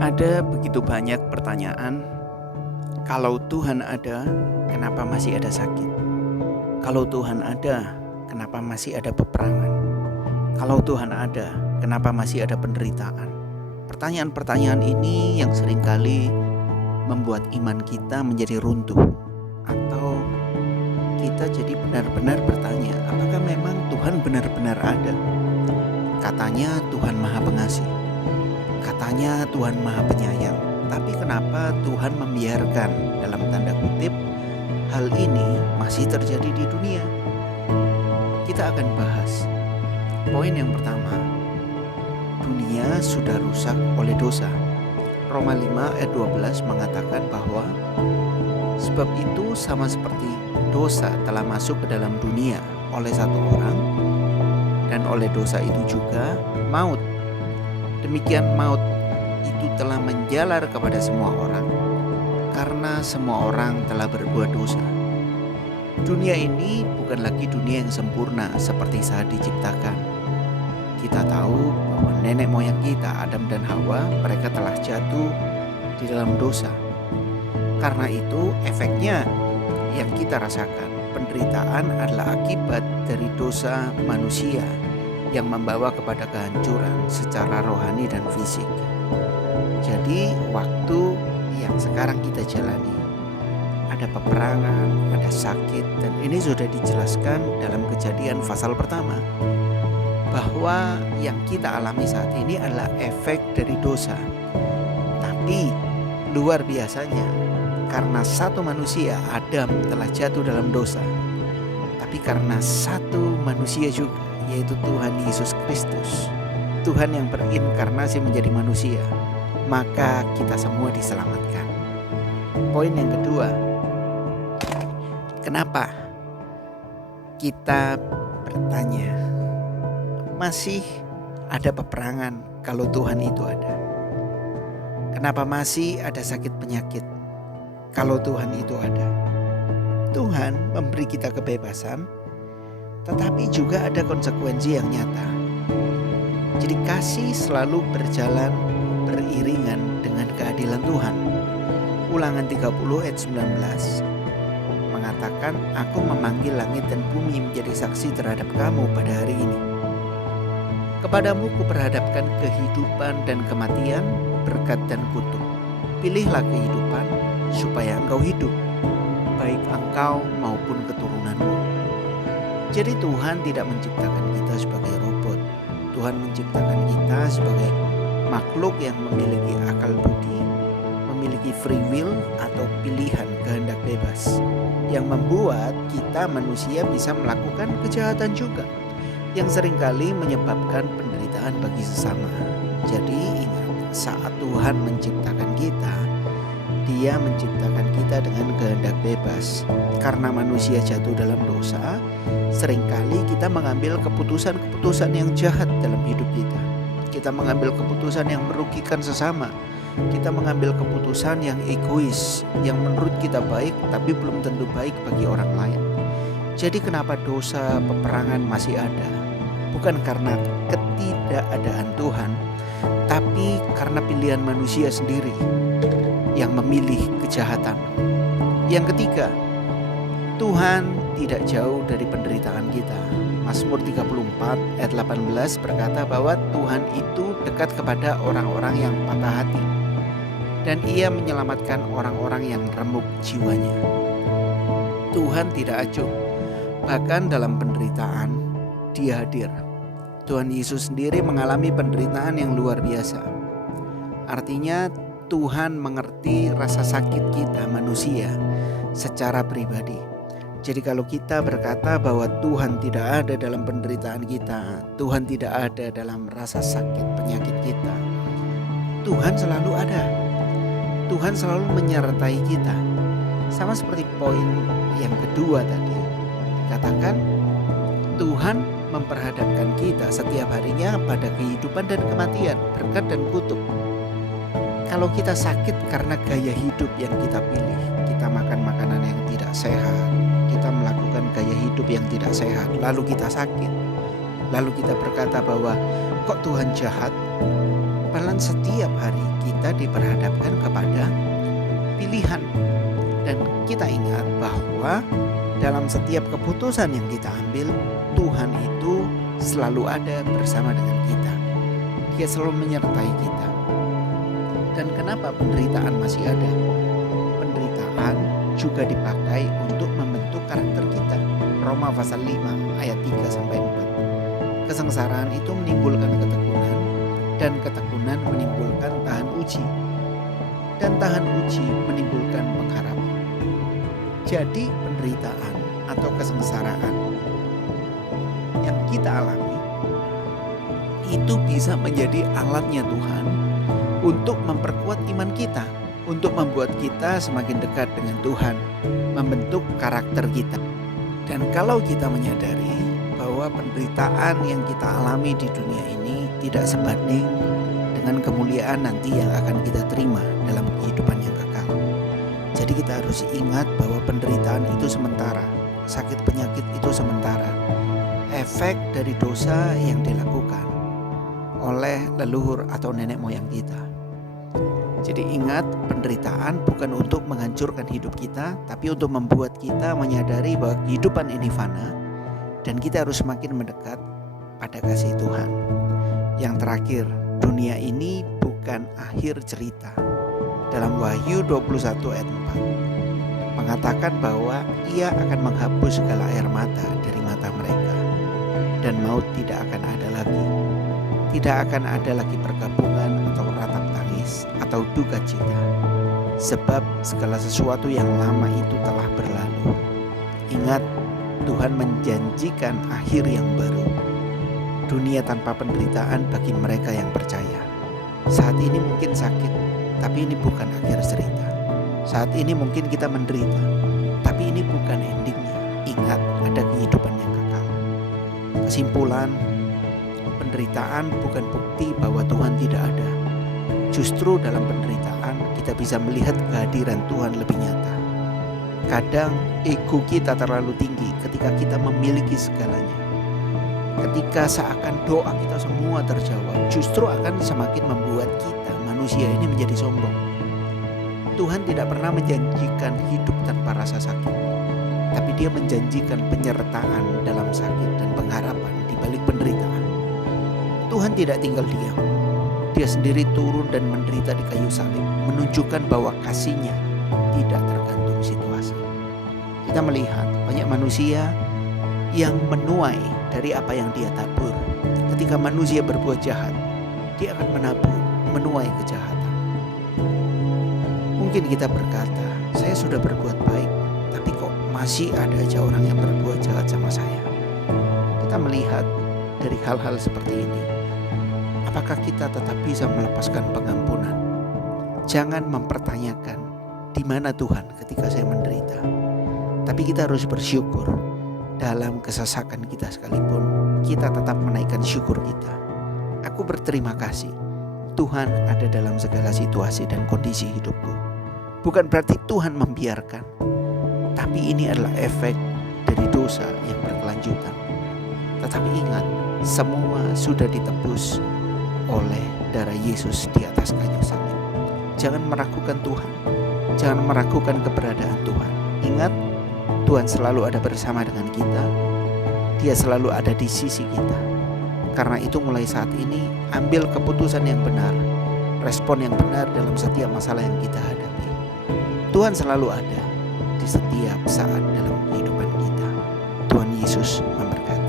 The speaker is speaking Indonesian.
Ada begitu banyak pertanyaan, kalau Tuhan ada, kenapa masih ada sakit? Kalau Tuhan ada, kenapa masih ada peperangan? Kalau Tuhan ada, kenapa masih ada penderitaan? Pertanyaan-pertanyaan ini yang seringkali membuat iman kita menjadi runtuh. Atau kita jadi benar-benar bertanya, apakah memang Tuhan benar-benar ada? Katanya Tuhan Maha Pengasih. Katanya Tuhan Maha Penyayang, tapi kenapa Tuhan membiarkan dalam tanda kutip hal ini masih terjadi di dunia? Kita akan bahas. Poin yang pertama, dunia sudah rusak oleh dosa. Roma 5 ayat 12 mengatakan bahwa sebab itu sama seperti dosa telah masuk ke dalam dunia oleh satu orang, dan oleh dosa itu juga maut. Demikian maut itu telah menjalar kepada semua orang karena semua orang telah berbuat dosa. Dunia ini bukan lagi dunia yang sempurna seperti saat diciptakan. Kita tahu bahwa nenek moyang kita, Adam dan Hawa, mereka telah jatuh di dalam dosa. Karena itu efeknya yang kita rasakan, penderitaan adalah akibat dari dosa manusia yang membawa kepada kehancuran secara rohani dan fisik. Jadi waktu yang sekarang kita jalani, ada peperangan, ada sakit, dan ini sudah dijelaskan dalam Kejadian pasal pertama, bahwa yang kita alami saat ini adalah efek dari dosa. Tapi luar biasanya, karena satu manusia, Adam, telah jatuh dalam dosa, tapi karena satu manusia juga, yaitu Tuhan Yesus Kristus, Tuhan yang berinkarnasi menjadi manusia, maka kita semua diselamatkan. Poin yang kedua, kenapa kita bertanya masih ada peperangan kalau Tuhan itu ada? Kenapa masih ada sakit penyakit kalau Tuhan itu ada? Tuhan memberi kita kebebasan, tetapi juga ada konsekuensi yang nyata. Jadi kasih selalu berjalan beriringan dengan keadilan Tuhan. Ulangan 30 ayat 19 mengatakan, aku memanggil langit dan bumi menjadi saksi terhadap kamu pada hari ini. Kepadamu kuperhadapkan kehidupan dan kematian, berkat dan kutuk. Pilihlah kehidupan supaya engkau hidup, baik engkau maupun keturunanmu. Jadi Tuhan tidak menciptakan kita sebagai robot. Tuhan menciptakan kita sebagai makhluk yang memiliki akal budi, memiliki free will atau pilihan kehendak bebas, yang membuat kita manusia bisa melakukan kejahatan juga, yang seringkali menyebabkan penderitaan bagi sesama. Jadi ingat, saat Tuhan menciptakan kita, Dia menciptakan kita dengan kehendak bebas. Karena manusia jatuh dalam dosa, seringkali kita mengambil keputusan-keputusan yang jahat dalam hidup kita. Kita mengambil keputusan yang merugikan sesama. Kita mengambil keputusan yang egois, yang menurut kita baik tapi belum tentu baik bagi orang lain. Jadi kenapa dosa peperangan masih ada? Bukan karena ketidakadaan Tuhan, tapi karena pilihan manusia sendiri yang memilih kejahatan. Yang ketiga, Tuhan tidak jauh dari penderitaan kita. Mazmur 34 ayat 18 berkata bahwa Tuhan itu dekat kepada orang-orang yang patah hati, dan Ia menyelamatkan orang-orang yang remuk jiwanya. Tuhan tidak acuh, bahkan dalam penderitaan Dia hadir. Tuhan Yesus sendiri mengalami penderitaan yang luar biasa. Artinya Tuhan mengerti rasa sakit kita manusia secara pribadi. Jadi kalau kita berkata bahwa Tuhan tidak ada dalam penderitaan kita, Tuhan tidak ada dalam rasa sakit penyakit kita, Tuhan selalu ada. Tuhan selalu menyertai kita. Sama seperti poin yang kedua tadi, dikatakan Tuhan memperhadapkan kita setiap harinya pada kehidupan dan kematian, berkat dan kutuk. Kalau kita sakit karena gaya hidup yang kita pilih, kita makan makanan yang tidak sehat, kita melakukan gaya hidup yang tidak sehat, lalu kita sakit, lalu kita berkata bahwa kok Tuhan jahat, Bahkan setiap hari kita diperhadapkan kepada pilihan. Dan kita ingat bahwa dalam setiap keputusan yang kita ambil, Tuhan itu selalu ada bersama dengan kita. Dia selalu menyertai kita. Dan kenapa penderitaan masih ada? Penderitaan juga dipakai untuk membentuk karakter kita. Roma pasal 5 ayat 3-4. Kesengsaraan itu menimbulkan ketekunan, dan ketekunan menimbulkan tahan uji, dan tahan uji menimbulkan pengharapan. Jadi penderitaan atau kesengsaraan yang kita alami itu bisa menjadi alatnya Tuhan untuk memperkuat iman kita, untuk membuat kita semakin dekat dengan Tuhan, membentuk karakter kita. Dan kalau kita menyadari bahwa penderitaan yang kita alami di dunia ini tidak sebanding dengan kemuliaan nanti yang akan kita terima dalam kehidupan yang kekal. Jadi kita harus ingat bahwa penderitaan itu sementara, sakit penyakit itu sementara, efek dari dosa yang dilakukan oleh leluhur atau nenek moyang kita. Jadi ingat, penderitaan bukan untuk menghancurkan hidup kita, tapi untuk membuat kita menyadari bahwa kehidupan ini fana dan kita harus semakin mendekat pada kasih Tuhan. Yang terakhir, dunia ini bukan akhir cerita. Dalam Wahyu 21 ayat 4 mengatakan bahwa Ia akan menghapus segala air mata dari mata mereka, dan maut tidak akan ada lagi. Tidak akan ada lagi pergabungan atau ratap tangis atau duka cita, sebab segala sesuatu yang lama itu telah berlalu. Ingat, Tuhan menjanjikan akhir yang baru, dunia tanpa penderitaan bagi mereka yang percaya. Saat ini mungkin sakit, tapi ini bukan akhir cerita. Saat ini mungkin kita menderita, tapi ini bukan endingnya. Ingat, ada kehidupan yang kekal. Kesimpulan, penderitaan bukan bukti bahwa Tuhan tidak ada. Justru dalam penderitaan kita bisa melihat kehadiran Tuhan lebih nyata. Kadang ego kita terlalu tinggi ketika kita memiliki segalanya. Ketika seakan doa kita semua terjawab, justru akan semakin membuat kita manusia ini menjadi sombong. Tuhan tidak pernah menjanjikan hidup tanpa rasa sakit, tapi Dia menjanjikan penyertaan dalam sakit dan pengharapan di balik penderitaan. Tuhan tidak tinggal diam. Dia sendiri turun dan menderita di kayu salib, menunjukkan bahwa kasih-Nya tidak tergantung situasi. Kita melihat banyak manusia yang menuai dari apa yang dia tabur. Ketika manusia berbuat jahat, dia akan menuai kejahatan. Mungkin kita berkata, saya sudah berbuat baik, tapi kok masih ada aja orang yang berbuat jahat sama saya. Kita melihat dari hal-hal seperti ini, apakah kita tetap bisa melepaskan pengampunan? Jangan mempertanyakan di mana Tuhan ketika saya menderita. Tapi kita harus bersyukur. Dalam kesesakan kita sekalipun, kita tetap menaikkan syukur kita. Aku berterima kasih, Tuhan ada dalam segala situasi dan kondisi hidupku. Bukan berarti Tuhan membiarkan, tapi ini adalah efek dari dosa yang berkelanjutan. Tetapi ingat, semua sudah ditebus oleh darah Yesus di atas kayu salib. Jangan meragukan Tuhan, jangan meragukan keberadaan Tuhan. Ingat, Tuhan selalu ada bersama dengan kita. Dia selalu ada di sisi kita. Karena itu mulai saat ini, ambil keputusan yang benar, respon yang benar dalam setiap masalah yang kita hadapi. Tuhan selalu ada di setiap saat dalam kehidupan kita. Tuhan Yesus memberkati.